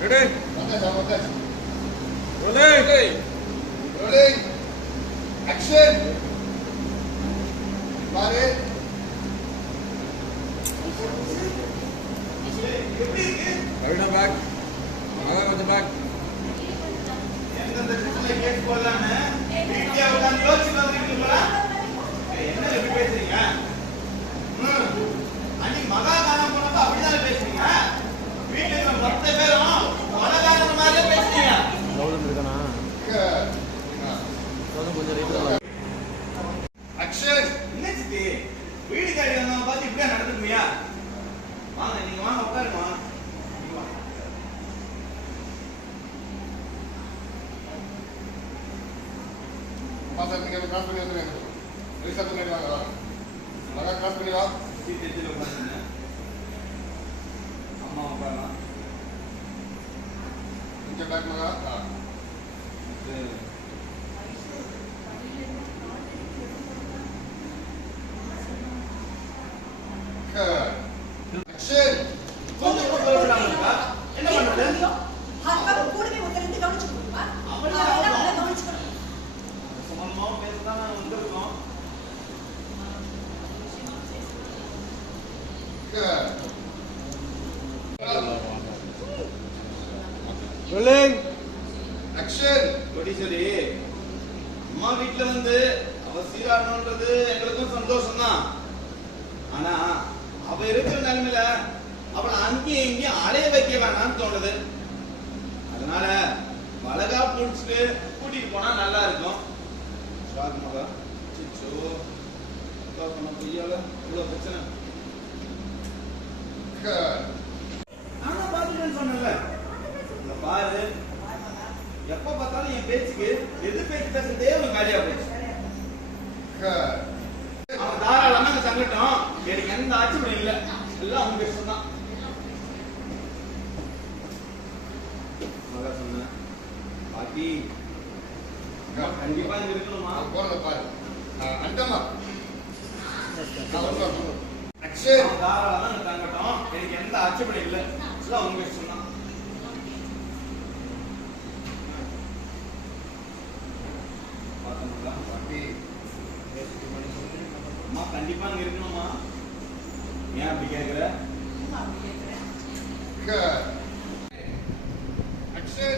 Ready? Rolling! Rolling! Action! Pare! Hold on back. Aga konja back. எந்த செக்ஷன்ல case போடலாம்னு வீட்ல உட்கார்ந்து யோசிச்சு வந்துருக்கீங்களா? என்ன எப்படி பேசுறீங்க? அன்னைக்கு மகாகானம் போனப்ப அப்படிதான் பேசுறீங்க. வீட்ல இருக்க மொத்த பேரும் மகாகானம் மாதிரியே பேசுறீங்க. கவுளம் இருக்கனா? கொஞ்சம் ரைட்ல Action! என்ன சித்தி? வீடு காடி வந்தவங்க பார்த்து இப்படியே நடந்துக்குவியா? வாங்க நீங்க வாங்க உட்காருமா. பாஸ் நீங்க கிராஸ் பண்ணி வந்துருங்க. ரீசெட் பண்ணி வாங்க. மகா கிராஸ் பண்ணி வா. சீட் எடுத்து உட்காருங்க. அம்மா உட்காரலாம். கொஞ்சம் பேக் மகா. Action! என்ன பண்றது? கூடவே ஒருத்தர் கவனிச்சுக்கணுமா? கவனிச்சுக்கணும். சுமமா பேசதான் வந்திருக்கோம். Rolling! Action! சரி அம்மா வீட்டுல வந்து அவ சீராடணும்ன்றது எங்களுக்கும் சந்தோஷம் தான். ஆனா அவ இருக்கிற நிலைமையில அவளை அங்கேயும் இங்கேயும் அலைய வைக்க வேணாம்னு தோணுது. அதனால வளகா புடிச்சிட்டு கூட்டிட்டு போனா நல்லா இருக்கும். மகா சிச்சோ சொன்ன பொய்யால இவ்வளவு பிரச்சனை. நானா பாத்துட்டேன்னு சொன்னேன்ல. இந்த பாரு எப்ப பார்த்தாலும் என் பேச்சுக்கு எது பேச்சு பேசுறதே ஒரு காலியா போச்சு. அவன் தாராளமா இந்த சங்கட்டம் எனக்கு எந்த ஆட்சியும் இல்லை. எல்லாம் அவங்க இஷ்டம் தான். மகா சொன்ன பாட்டி கண்டிப்பா இங்க இருக்கணுமா? போறத பாரு. அண்டமா. Action! தாராளமா இந்த சங்கட்டம் எனக்கு எந்த ஆட்சியும் இல்லை. எல்லாம் அவங்க இஷ்டம் தான். அம்மா கண்டிப்பா அங்க இருக்கணுமா? ஏன் அப்படி கேக்குற? Action!